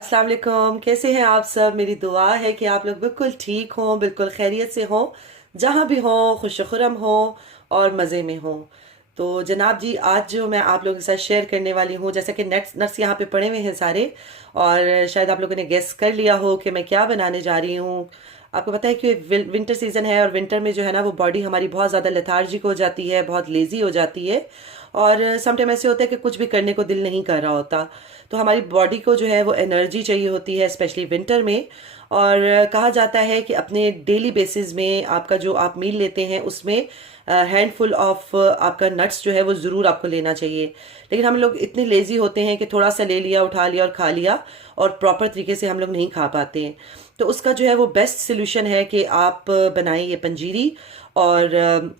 अस्सलाम वालेकुम। कैसे हैं आप सब? मेरी दुआ है कि आप लोग बिल्कुल ठीक हों, बिल्कुल खैरियत से हों, जहाँ भी हों खुश खुरम हों और मज़े में हों। तो जनाब जी, आज जो मैं आप लोगों के साथ शेयर करने वाली हूँ, जैसा कि नेट्स नट्स यहाँ पे पड़े हुए हैं सारे, और शायद आप लोगों ने गेस कर लिया हो कि मैं क्या बनाने जा रही हूँ। आपको पता है कि विंटर सीज़न है, और विंटर में जो है ना, वो बॉडी हमारी बहुत ज़्यादा लेथार्जिक हो जाती है, बहुत लेज़ी हो जाती है, और समटाइम ऐसे होता है कि कुछ भी करने को दिल नहीं कर रहा होता। तो हमारी बॉडी को जो है वो एनर्जी चाहिए होती है, स्पेशली विंटर में। और कहा जाता है कि अपने डेली बेसिस में आपका जो आप मील लेते हैं उसमें हैंडफुल ऑफ आपका नट्स जो है वो ज़रूर आपको लेना चाहिए। लेकिन हम लोग इतने लेज़ी होते हैं कि थोड़ा सा ले लिया, उठा लिया और खा लिया, और प्रॉपर तरीके से हम लोग नहीं खा पाते हैं। तो उसका जो है वो बेस्ट सोल्यूशन है कि आप बनाएं ये पंजीरी। और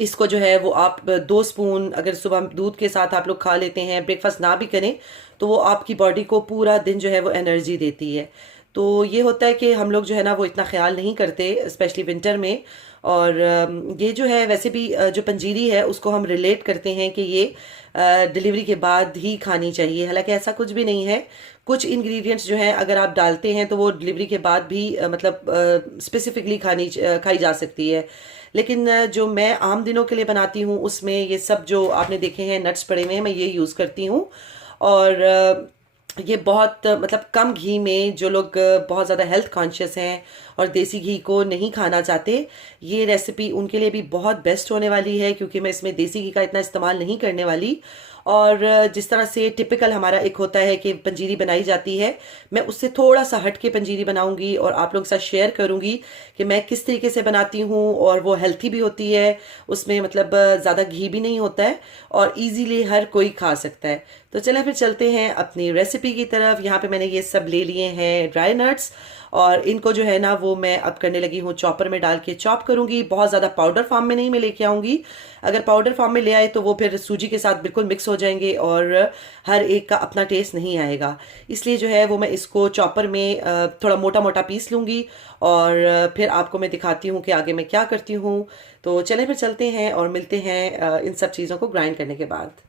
इसको जो है वो आप 2 स्पून अगर सुबह दूध के साथ आप लोग खा लेते हैं, ब्रेकफास्ट ना भी करें, तो वो आपकी बॉडी को पूरा दिन जो है वो एनर्जी देती है। तो ये होता है कि हम लोग जो है ना वो इतना ख्याल नहीं करते, स्पेशली विंटर में। और ये जो है वैसे भी जो पंजीरी है उसको हम रिलेट करते हैं कि ये डिलीवरी के बाद ही खानी चाहिए। हालांकि ऐसा कुछ भी नहीं है। कुछ इंग्रेडिएंट्स जो है अगर आप डालते हैं तो वो डिलीवरी के बाद भी मतलब स्पेसिफिकली खाई जा सकती है। लेकिन जो मैं आम दिनों के लिए बनाती हूँ उसमें ये सब जो आपने देखे हैं नट्स पड़े हुए हैं, मैं ये यूज़ करती हूँ। और ये बहुत मतलब कम घी में, जो लोग बहुत ज़्यादा हेल्थ कॉन्शियस हैं और देसी घी को नहीं खाना चाहते, ये रेसिपी उनके लिए भी बहुत बेस्ट होने वाली है, क्योंकि मैं इसमें देसी घी का इतना इस्तेमाल नहीं करने वाली। और जिस तरह से टिपिकल हमारा एक होता है कि पंजीरी बनाई जाती है, मैं उससे थोड़ा सा हट के पंजीरी बनाऊंगी और आप लोगों के साथ शेयर करूंगी कि मैं किस तरीके से बनाती हूँ। और वो हेल्थी भी होती है, उसमें मतलब ज़्यादा घी भी नहीं होता है, और इजीली हर कोई खा सकता है। तो चलें फिर चलते हैं अपनी रेसिपी की तरफ। यहाँ पे मैंने ये सब ले लिए हैं ड्राई नट्स, और इनको जो है ना वो मैं अब करने लगी हूँ चॉपर में डाल के चॉप करूंगी। बहुत ज़्यादा पाउडर फॉर्म में नहीं मैं लेके आऊंगी। अगर पाउडर फॉर्म में ले आए तो वो फिर सूजी के साथ बिल्कुल मिक्स हो जाएंगे और हर एक का अपना टेस्ट नहीं आएगा। इसलिए जो है वो मैं इसको चॉपर में थोड़ा मोटा मोटा पीस लूँगी, और फिर आपको मैं दिखाती हूँ कि आगे मैं क्या करती हूँ। तो चलें फिर चलते हैं और मिलते हैं इन सब चीज़ों को ग्राइंड करने के बाद।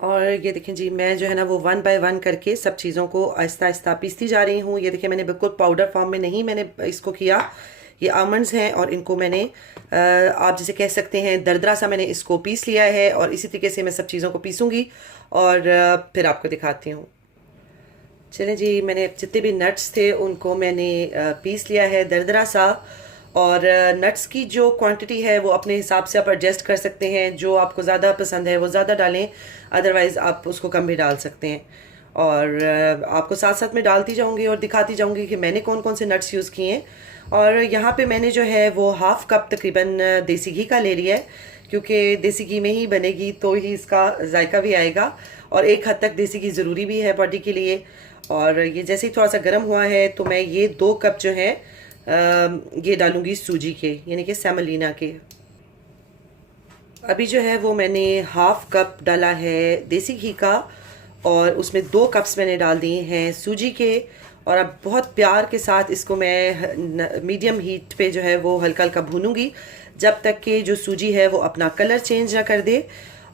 और ये देखें जी, मैं जो है ना वो वन बाय वन करके सब चीज़ों को आहिस्ता आहिस्ता पीसती जा रही हूँ। ये देखिए, मैंने बिल्कुल पाउडर फॉर्म में नहीं मैंने इसको किया। ये आमंड्स हैं और इनको मैंने आप जैसे कह सकते हैं दरदरा सा मैंने इसको पीस लिया है, और इसी तरीके से मैं सब चीज़ों को पीसूँगी और फिर आपको दिखाती हूँ। चलें जी, मैंने जितने भी नट्स थे उनको मैंने पीस लिया है दरदरा सा। और नट्स की जो क्वांटिटी है वो अपने हिसाब से आप एडजस्ट कर सकते हैं। जो आपको ज़्यादा पसंद है वो ज़्यादा डालें, अदरवाइज़ आप उसको कम भी डाल सकते हैं। और आपको साथ साथ में डालती जाऊंगी और दिखाती जाऊंगी कि मैंने कौन कौन से नट्स यूज़ किए हैं। और यहाँ पे मैंने जो है वो हाफ़ कप तकरीबन देसी घी का ले लिया है, क्योंकि देसी घी में ही बनेगी तो ही इसका जायका भी आएगा, और एक हद तक देसी घी ज़रूरी भी है बॉडी के लिए। और ये जैसे ही थोड़ा सा गर्म हुआ है तो मैं ये 2 कप जो है ये डालूंगी सूजी के, यानी कि सेमोलिना के। अभी जो है वो मैंने हाफ कप डाला है देसी घी का, और उसमें 2 कप्स मैंने डाल दिए हैं सूजी के। और अब बहुत प्यार के साथ इसको मैं मीडियम हीट पे जो है वो हल्का हल्का भूनूंगी, जब तक कि जो सूजी है वो अपना कलर चेंज ना कर दे।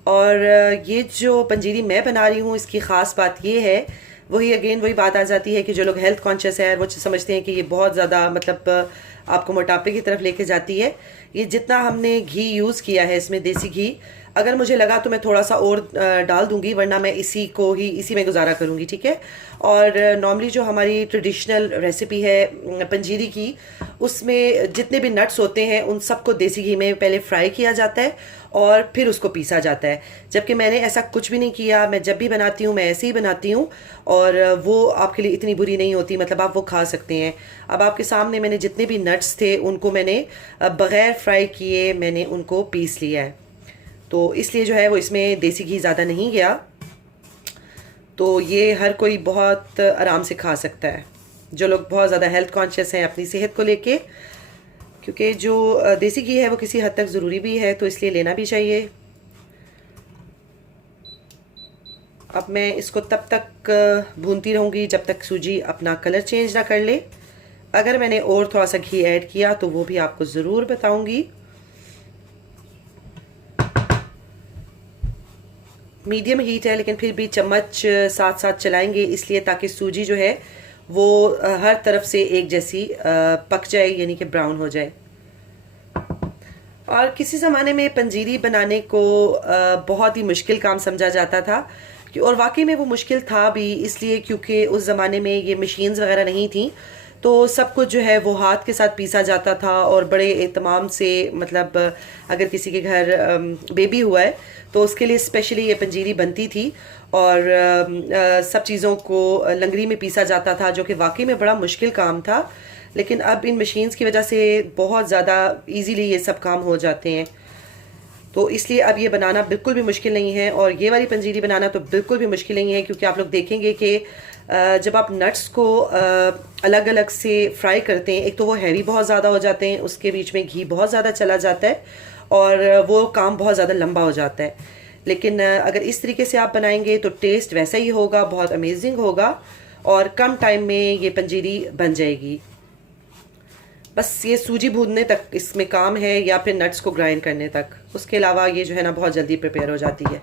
और ये जो पंजीरी मैं बना रही हूँ इसकी ख़ास बात ये है, वही बात आ जाती है कि जो लोग हेल्थ कॉन्शियस है वो समझते हैं कि ये बहुत ज़्यादा मतलब आपको मोटापे की तरफ लेके जाती है। ये जितना हमने घी यूज़ किया है इसमें देसी घी, अगर मुझे लगा तो मैं थोड़ा सा और डाल दूंगी, वरना मैं इसी में गुजारा करूंगी, ठीक है। और नॉर्मली जो हमारी ट्रेडिशनल रेसिपी है पंजीरी की, उसमें जितने भी नट्स होते हैं उन सबको देसी घी में पहले फ्राई किया जाता है और फिर उसको पीसा जाता है। जबकि मैंने ऐसा कुछ भी नहीं किया। मैं जब भी बनाती हूँ मैं ऐसे ही बनाती हूँ, और वो आपके लिए इतनी बुरी नहीं होती, मतलब आप वो खा सकते हैं। अब आपके सामने मैंने जितने भी नट्स थे उनको मैंने बग़ैर फ्राई किए मैंने उनको पीस लिया है। तो इसलिए जो है वो इसमें देसी घी ज़्यादा नहीं गया, तो ये हर कोई बहुत आराम से खा सकता है, जो लोग बहुत ज़्यादा हेल्थ कॉन्शियस हैं अपनी सेहत को लेके। क्योंकि जो देसी घी है वो किसी हद तक ज़रूरी भी है, तो इसलिए लेना भी चाहिए। अब मैं इसको तब तक भूनती रहूँगी जब तक सूजी अपना कलर चेंज ना कर ले। अगर मैंने और थोड़ा सा घी ऐड किया तो वो भी आपको ज़रूर बताऊँगी। मीडियम हीट है, लेकिन फिर भी चम्मच साथ साथ चलाएंगे, इसलिए ताकि सूजी जो है वो हर तरफ से एक जैसी पक जाए, यानी कि ब्राउन हो जाए। और किसी ज़माने में पंजीरी बनाने को बहुत ही मुश्किल काम समझा जाता था और वाकई में वो मुश्किल था भी, इसलिए क्योंकि उस ज़माने में ये मशीन्स वगैरह नहीं थी, तो सब कुछ जो है वो हाथ के साथ पीसा जाता था और बड़े एहतमाम से, मतलब अगर किसी के घर बेबी हुआ है तो उसके लिए स्पेशली ये पंजीरी बनती थी और सब चीज़ों को लंगरी में पीसा जाता था, जो कि वाकई में बड़ा मुश्किल काम था। लेकिन अब इन मशीन्स की वजह से बहुत ज़्यादा इजीली ये सब काम हो जाते हैं, तो इसलिए अब ये बनाना बिल्कुल भी मुश्किल नहीं है। और ये वाली पंजीरी बनाना तो बिल्कुल भी मुश्किल नहीं है, क्योंकि आप लोग देखेंगे कि जब आप नट्स को अलग अलग से फ्राई करते हैं, एक तो वो हैवी बहुत ज़्यादा हो जाते हैं, उसके बीच में घी बहुत ज़्यादा चला जाता है और वो काम बहुत ज़्यादा लंबा हो जाता है। लेकिन अगर इस तरीके से आप बनाएंगे तो टेस्ट वैसा ही होगा, बहुत अमेजिंग होगा और कम टाइम में ये पंजीरी बन जाएगी। बस ये सूजी भूनने तक इसमें काम है या फिर नट्स को ग्राइंड करने तक, उसके अलावा ये जो है ना बहुत जल्दी प्रिपेयर हो जाती है।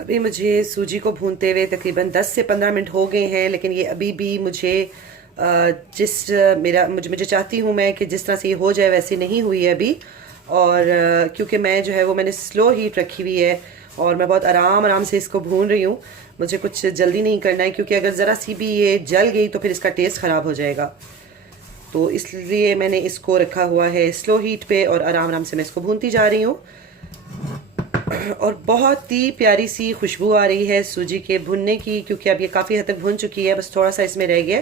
अभी मुझे सूजी को भूनते हुए तकरीबन 10 से 15 मिनट हो गए हैं, लेकिन ये अभी भी मुझे मुझे चाहती हूँ मैं कि जिस तरह से ये हो जाए वैसे नहीं हुई है अभी। और क्योंकि मैं जो है वो मैंने स्लो हीट रखी हुई है और मैं बहुत आराम से इसको भून रही हूँ, मुझे कुछ जल्दी नहीं करना है, क्योंकि अगर ज़रा सी भी ये जल गई तो फिर इसका टेस्ट ख़राब हो जाएगा। तो इसलिए मैंने इसको रखा हुआ है स्लो हीट पे और आराम से मैं इसको भूनती जा रही हूँ। और बहुत ही प्यारी सी खुशबू आ रही है सूजी के भुनने की, क्योंकि अब ये काफ़ी हद तक भुन चुकी है, बस थोड़ा सा इसमें रह गया।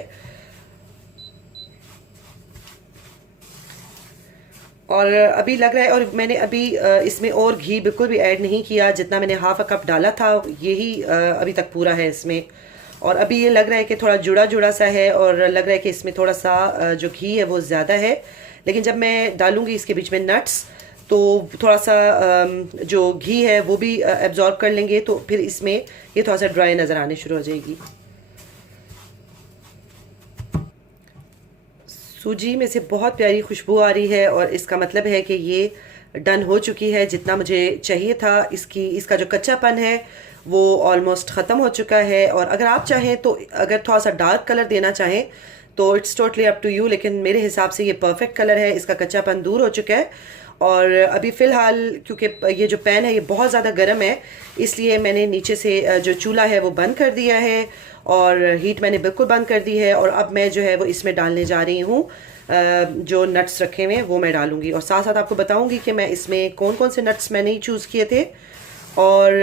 और अभी लग रहा है, और मैंने अभी इसमें और घी बिल्कुल भी ऐड नहीं किया, जितना मैंने हाफ कप डाला था यही अभी तक पूरा है इसमें। और अभी ये लग रहा है कि थोड़ा जुड़ा जुड़ा सा है और लग रहा है कि इसमें थोड़ा सा जो घी है वो ज़्यादा है, लेकिन जब मैं डालूंगी इसके बीच में नट्स तो थोड़ा सा जो घी है वो भी एब्जॉर्ब कर लेंगे, तो फिर इसमें ये थोड़ा सा ड्राई नज़र आने शुरू हो जाएगी। सूजी में से बहुत प्यारी खुशबू आ रही है और इसका मतलब है कि ये डन हो चुकी है जितना मुझे चाहिए था। इसका जो कच्चापन है वो ऑलमोस्ट ख़त्म हो चुका है। और अगर आप चाहें तो अगर थोड़ा सा डार्क कलर देना चाहें तो it's totally up to you, लेकिन मेरे हिसाब से ये परफेक्ट कलर है, इसका कच्चापन दूर हो चुका है। और अभी फ़िलहाल क्योंकि ये जो पैन है ये बहुत ज़्यादा गर्म है, इसलिए मैंने नीचे से जो चूल्हा है वो बंद कर दिया है और हीट मैंने बिल्कुल बंद कर दी है। और अब मैं जो है वो इसमें डालने जा रही हूँ जो नट्स रखे हुए हैं वो मैं डालूँगी, और साथ साथ आपको बताऊँगी कि मैं इसमें कौन कौन से नट्स मैंने चूज़ किए थे। और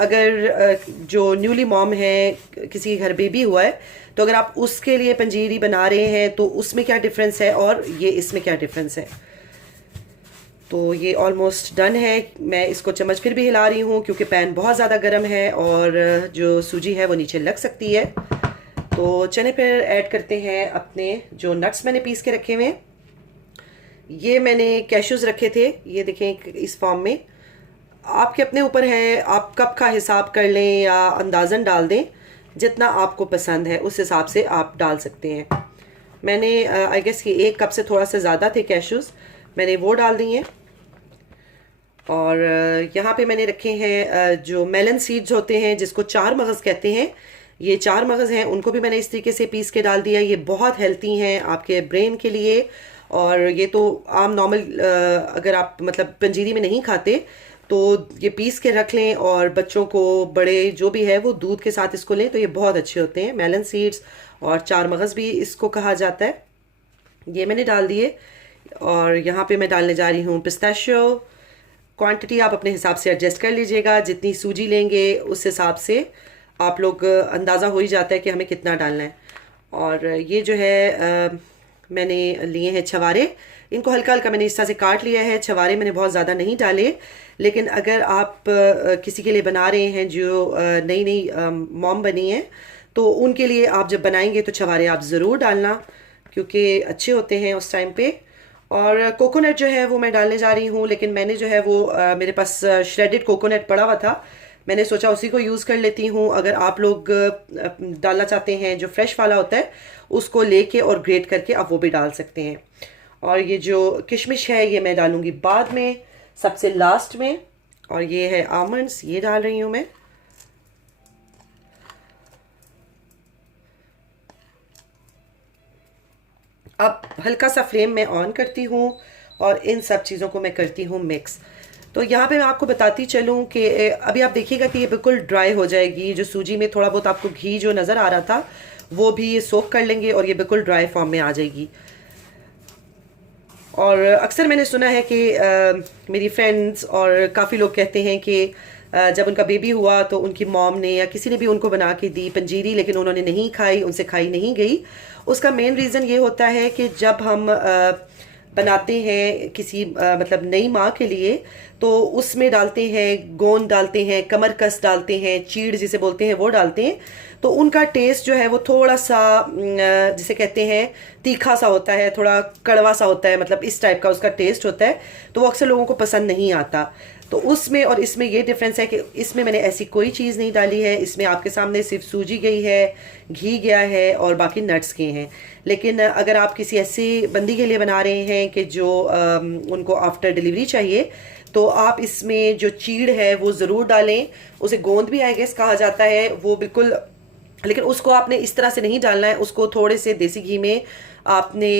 अगर जो न्यूली मॉम है, किसी के घर बेबी हुआ है, तो अगर आप उसके लिए पंजीरी बना रहे हैं तो उसमें क्या डिफरेंस है और ये इसमें क्या डिफरेंस है। तो ये ऑलमोस्ट डन है। मैं इसको चम्मच फिर भी हिला रही हूँ क्योंकि पैन बहुत ज़्यादा गर्म है और जो सूजी है वो नीचे लग सकती है। तो चने फिर ऐड करते हैं अपने जो नट्स मैंने पीस के रखे हुए हैं। ये मैंने कैश्यूज़ रखे थे, ये देखें इस फॉर्म में। आपके अपने ऊपर है, आप कप का हिसाब कर लें या अंदाज़न डाल दें, जितना आपको पसंद है उस हिसाब से आप डाल सकते हैं। मैंने आई गेस कि 1 कप से थोड़ा सा ज़्यादा थे कैश्यूज़, मैंने वो डाल दिए। और यहाँ पे मैंने रखे हैं जो मेलन सीड्स होते हैं जिसको 4 मगज़ कहते हैं, ये 4 मगज़ हैं, उनको भी मैंने इस तरीके से पीस के डाल दिया। ये बहुत हेल्थी हैं आपके ब्रेन के लिए। और ये तो आम नॉर्मल अगर आप मतलब पंजीरी में नहीं खाते तो ये पीस के रख लें, और बच्चों को बड़े जो भी है वो दूध के साथ इसको लें तो ये बहुत अच्छे होते हैं। मेलन सीड्स और 4 मगज़ भी इसको कहा जाता है। ये मैंने डाल दिए। और यहाँ पे मैं डालने जा रही हूँ पिस्ताशियो। क्वांटिटी आप अपने हिसाब से एडजस्ट कर लीजिएगा, जितनी सूजी लेंगे उस हिसाब से आप लोग अंदाज़ा हो ही जाता है कि हमें कितना डालना है। और ये जो है मैंने लिए हैं छवारे, इनको हल्का हल्का मैंने इस तरह से काट लिया है। छवारे मैंने बहुत ज़्यादा नहीं डाले, लेकिन अगर आप किसी के लिए बना रहे हैं जो नई नई मॉम बनी है तो उनके लिए आप जब बनाएंगे तो छवारे आप ज़रूर डालना, क्योंकि अच्छे होते हैं उस टाइम पे। और कोकोनट जो है वो मैं डालने जा रही हूँ, लेकिन मैंने जो है वो मेरे पास श्रेडेड कोकोनट पड़ा हुआ था, मैंने सोचा उसी को यूज़ कर लेती हूँ। अगर आप लोग डालना चाहते हैं जो फ्रेश वाला होता है उसको लेके और ग्रेट करके आप वो भी डाल सकते हैं। और ये जो किशमिश है ये मैं डालूँगी बाद में, सबसे लास्ट में। और ये है आमंड्स, ये डाल रही हूँ मैं। अब हल्का सा फ्लेम मैं ऑन करती हूँ और इन सब चीज़ों को मैं करती हूँ मिक्स। तो यहाँ पे मैं आपको बताती चलूँ कि अभी आप देखिएगा कि ये बिल्कुल ड्राई हो जाएगी। जो सूजी में थोड़ा बहुत आपको घी जो नज़र आ रहा था वो भी ये सोक कर लेंगे और ये बिल्कुल ड्राई फॉर्म में आ जाएगी। और अक्सर मैंने सुना है कि मेरी फ्रेंड्स और काफ़ी लोग कहते हैं कि जब उनका बेबी हुआ तो उनकी मॉम ने या किसी ने भी उनको बना के दी पंजीरी, लेकिन उन्होंने नहीं खाई, उनसे खाई नहीं गई। उसका मेन रीज़न ये होता है कि जब हम बनाते हैं किसी मतलब नई माँ के लिए, तो उसमें डालते हैं गोंद, डालते हैं कमरकस, डालते हैं चीड़ जिसे बोलते हैं वो डालते हैं, तो उनका टेस्ट जो है वो थोड़ा सा जिसे कहते हैं तीखा सा होता है, थोड़ा कड़वा सा होता है, मतलब इस टाइप का उसका टेस्ट होता है। तो वो अक्सर लोगों को पसंद नहीं आता। तो उसमें और इसमें ये डिफरेंस है कि इसमें मैंने ऐसी कोई चीज़ नहीं डाली है। इसमें आपके सामने सिर्फ सूजी गई है, घी गया है और बाकी नट्स गए हैं। लेकिन अगर आप किसी ऐसी बंदी के लिए बना रहे हैं कि जो उनको आफ्टर डिलीवरी चाहिए, तो आप इसमें जो चीड़ है वो ज़रूर डालें। उसे गोंद भी आई गेस कहा जाता है, वो बिल्कुल, लेकिन उसको आपने इस तरह से नहीं डालना है। उसको थोड़े से देसी घी में आपने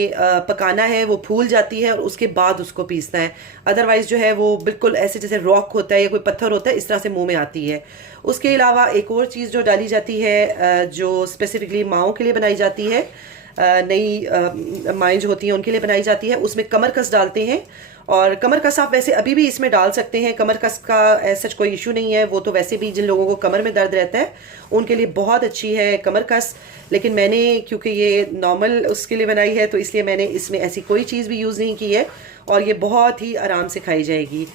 पकाना है, वो फूल जाती है और उसके बाद उसको पीसना है। अदरवाइज जो है वो बिल्कुल ऐसे जैसे रॉक होता है या कोई पत्थर होता है, इस तरह से मुंह में आती है। उसके अलावा एक और चीज़ जो डाली जाती है जो स्पेसिफिकली माओं के लिए बनाई जाती है, नई माएँ जो होती हैं उनके लिए बनाई जाती है, उसमें कमरकस डालते हैं। और कमरकस आप वैसे अभी भी इसमें डाल सकते हैं, कमरकस का ऐसा कोई इशू नहीं है। वो तो वैसे भी जिन लोगों को कमर में दर्द रहता है उनके लिए बहुत अच्छी है कमरकस। लेकिन मैंने क्योंकि ये नॉर्मल उसके लिए बनाई है, तो इसलिए मैंने इसमें ऐसी कोई चीज़ भी यूज़ नहीं की है और ये बहुत ही आराम से खाई जाएगी।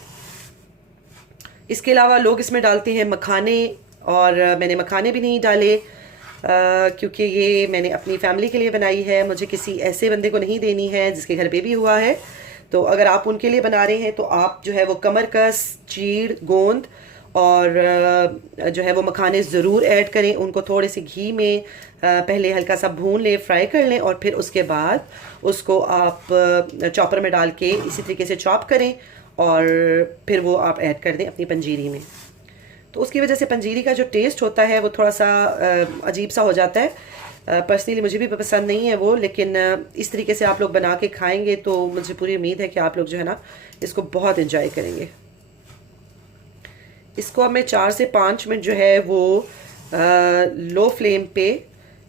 इसके अलावा लोग इसमें डालते हैं मखाने, और मैंने मखाने भी नहीं डाले क्योंकि ये मैंने अपनी फैमिली के लिए बनाई है। मुझे किसी ऐसे बंदे को नहीं देनी है जिसके घर बेबी हुआ है। तो अगर आप उनके लिए बना रहे हैं तो आप जो है वो कमरकस, चीड़, गोंद और जो है वो मखाने ज़रूर ऐड करें। उनको थोड़े से घी में पहले हल्का सा भून लें, फ्राई कर लें, और फिर उसके बाद उसको आप चॉपर में डाल के इसी तरीके से चॉप करें और फिर वो आप ऐड कर दें अपनी पंजीरी में। तो उसकी वजह से पंजीरी का जो टेस्ट होता है वो थोड़ा सा अजीब सा हो जाता है। पर्सनली मुझे भी पसंद नहीं है वो, लेकिन इस तरीके से आप लोग बना के खाएंगे तो मुझे पूरी उम्मीद है कि आप लोग जो है ना इसको बहुत एंजॉय करेंगे। इसको अब मैं 4 से 5 मिनट जो है वो लो फ्लेम पे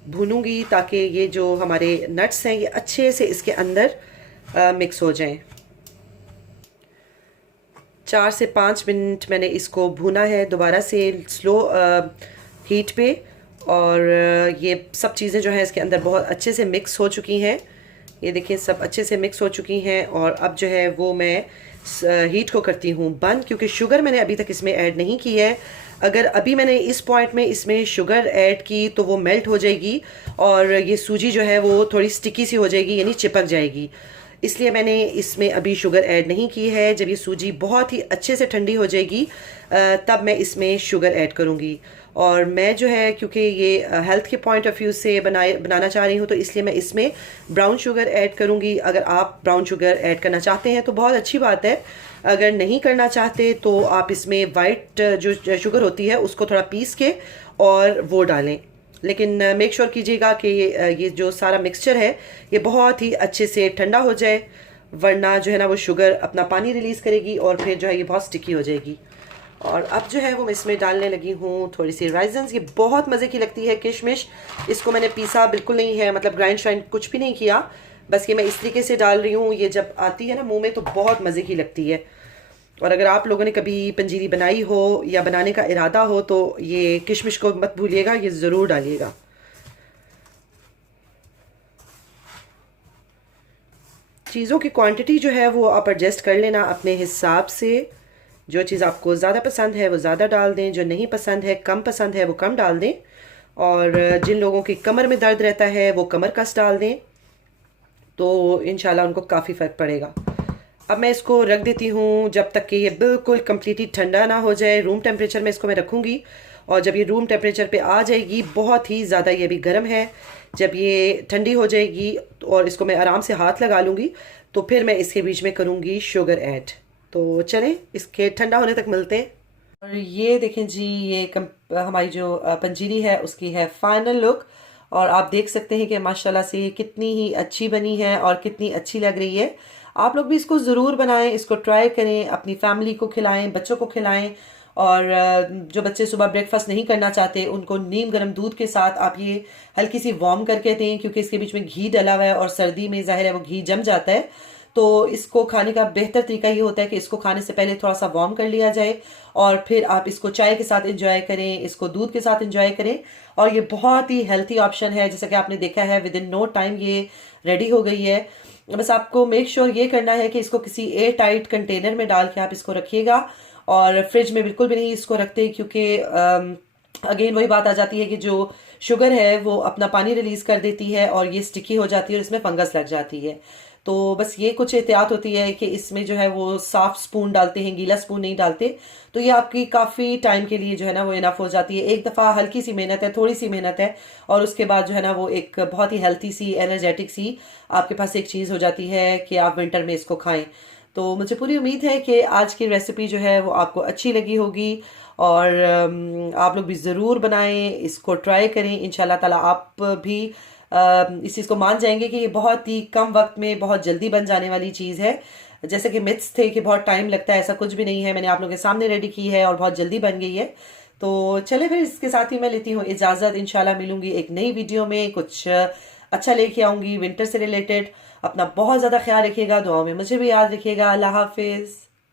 भूनूंगी, ताकि ये जो हमारे नट्स हैं ये अच्छे से इसके अंदर मिक्स हो जाएं। 4 से 5 मिनट मैंने इसको भूना है दोबारा से स्लो हीट पे, और ये सब चीज़ें जो हैं इसके अंदर बहुत अच्छे से मिक्स हो चुकी हैं। ये देखिए सब अच्छे से मिक्स हो चुकी हैं। और अब जो है वो मैं हीट को करती हूँ बंद, क्योंकि शुगर मैंने अभी तक इसमें ऐड नहीं की है। अगर अभी मैंने इस पॉइंट में इसमें शुगर ऐड की तो वो मेल्ट हो जाएगी और ये सूजी जो है वो थोड़ी स्टिकी सी हो जाएगी, यानी चिपक जाएगी। इसलिए मैंने इसमें अभी शुगर ऐड नहीं की है। जब ये सूजी बहुत ही अच्छे से ठंडी हो जाएगी तब मैं इसमें शुगर ऐड करूँगी। और मैं जो है क्योंकि ये हेल्थ के पॉइंट ऑफ व्यू से बनाना चाह रही हूँ, तो इसलिए मैं इसमें ब्राउन शुगर ऐड करूँगी। अगर आप ब्राउन शुगर ऐड करना चाहते हैं तो बहुत अच्छी बात है, अगर नहीं करना चाहते तो आप इसमें वाइट जो शुगर होती है उसको थोड़ा पीस के और वो डालें। लेकिन मेक श्योर कीजिएगा कि ये जो सारा मिक्सचर है ये बहुत ही अच्छे से ठंडा हो जाए, वरना जो है ना वो शुगर अपना पानी रिलीज़ करेगी और फिर जो है ये बहुत स्टिकी हो जाएगी। और अब जो है वो मैं इसमें डालने लगी हूँ थोड़ी सी राइजन्स। ये बहुत मज़े की लगती है किशमिश। इसको मैंने पीसा बिल्कुल नहीं है, मतलब ग्राइंड श्राइंड कुछ भी नहीं किया, बस ये मैं इस तरीके से डाल रही हूँ। ये जब आती है ना मुंह में तो बहुत मज़े की लगती है। और अगर आप लोगों ने कभी पंजीरी बनाई हो या बनाने का इरादा हो तो ये किशमिश को मत भूलिएगा, ये ज़रूर डालिएगा। चीज़ों की क्वांटिटी जो है वो आप एडजस्ट कर लेना अपने हिसाब से। जो चीज़ आपको ज़्यादा पसंद है वो ज़्यादा डाल दें, जो नहीं पसंद है, कम पसंद है, वो कम डाल दें। और जिन लोगों की कमर में दर्द रहता है वो कमर कस डाल दें, तो इंशाल्लाह उनको काफ़ी फ़र्क पड़ेगा। अब मैं इसको रख देती हूँ जब तक कि ये बिल्कुल कम्प्लीटली ठंडा ना हो जाए। रूम टेम्परेचर में इसको मैं रखूँगी, और जब ये रूम टेम्परेचर पे आ जाएगी, बहुत ही ज़्यादा ये भी गर्म है, जब ये ठंडी हो जाएगी और इसको मैं आराम से हाथ लगा लूँगी, तो फिर मैं इसके बीच में करूँगी शुगर ऐड। तो चलें इसके ठंडा होने तक मिलते हैं। और ये देखें जी, ये हमारी जो पंजीरी है उसकी है फाइनल लुक। और आप देख सकते हैं कि माशाल्लाह से ये कितनी ही अच्छी बनी है और कितनी अच्छी लग रही है। आप लोग भी इसको ज़रूर बनाएं, इसको ट्राई करें, अपनी फैमिली को खिलाएं, बच्चों को खिलाएं। और जो बच्चे सुबह ब्रेकफास्ट नहीं करना चाहते उनको नीम गर्म दूध के साथ आप ये हल्की सी वार्म करके दें, क्योंकि इसके बीच में घी डला हुआ है और सर्दी में ज़ाहिर है वो घी जम जाता है। तो इसको खाने का बेहतर तरीका ये होता है कि इसको खाने से पहले थोड़ा सा वार्म कर लिया जाए और फिर आप इसको चाय के साथ एंजॉय करें, इसको दूध के साथ एंजॉय करें। और ये बहुत ही हेल्थी ऑप्शन है, जैसा कि आपने देखा है विद इन नो टाइम ये रेडी हो गई है। बस आपको मेक श्योर ये करना है कि इसको किसी एयर टाइट कंटेनर में डाल के आप इसको रखिएगा, और फ्रिज में बिल्कुल भी नहीं इसको रखते, क्योंकि अगेन वही बात आ जाती है कि जो शुगर है वो अपना पानी रिलीज कर देती है और ये स्टिकी हो जाती है और इसमें फंगस लग जाती है। तो बस ये कुछ एहतियात होती है कि इसमें जो है वो साफ स्पून डालते हैं, गीला स्पून नहीं डालते। तो ये आपकी काफ़ी टाइम के लिए जो है ना वो इनफ हो जाती है। एक दफ़ा हल्की सी मेहनत है, थोड़ी सी मेहनत है, और उसके बाद जो है ना वो एक बहुत ही हेल्थी सी एनर्जेटिक सी आपके पास एक चीज़ हो जाती है कि आप विंटर में इसको खाएं। तो मुझे पूरी उम्मीद है कि आज की रेसिपी जो है वो आपको अच्छी लगी होगी, और आप लोग भी ज़रूर बनाएं, इसको ट्राई करें। इंशाल्लाह ताला आप भी इस चीज़ को मान जाएंगे कि ये बहुत ही कम वक्त में बहुत जल्दी बन जाने वाली चीज़ है। जैसे कि मिथ्स थे कि बहुत टाइम लगता है, ऐसा कुछ भी नहीं है। मैंने आप लोगों के सामने रेडी की है और बहुत जल्दी बन गई है। तो चले फिर इसके साथ ही मैं लेती हूँ इजाज़त। इंशाल्लाह मिलूंगी एक नई वीडियो में, कुछ अच्छा लेके आऊँगी विंटर से रिलेटेड। अपना बहुत ज़्यादा ख्याल रखिएगा, दुआओं में मुझे भी याद रखिएगा। अल्लाह हाफिज़।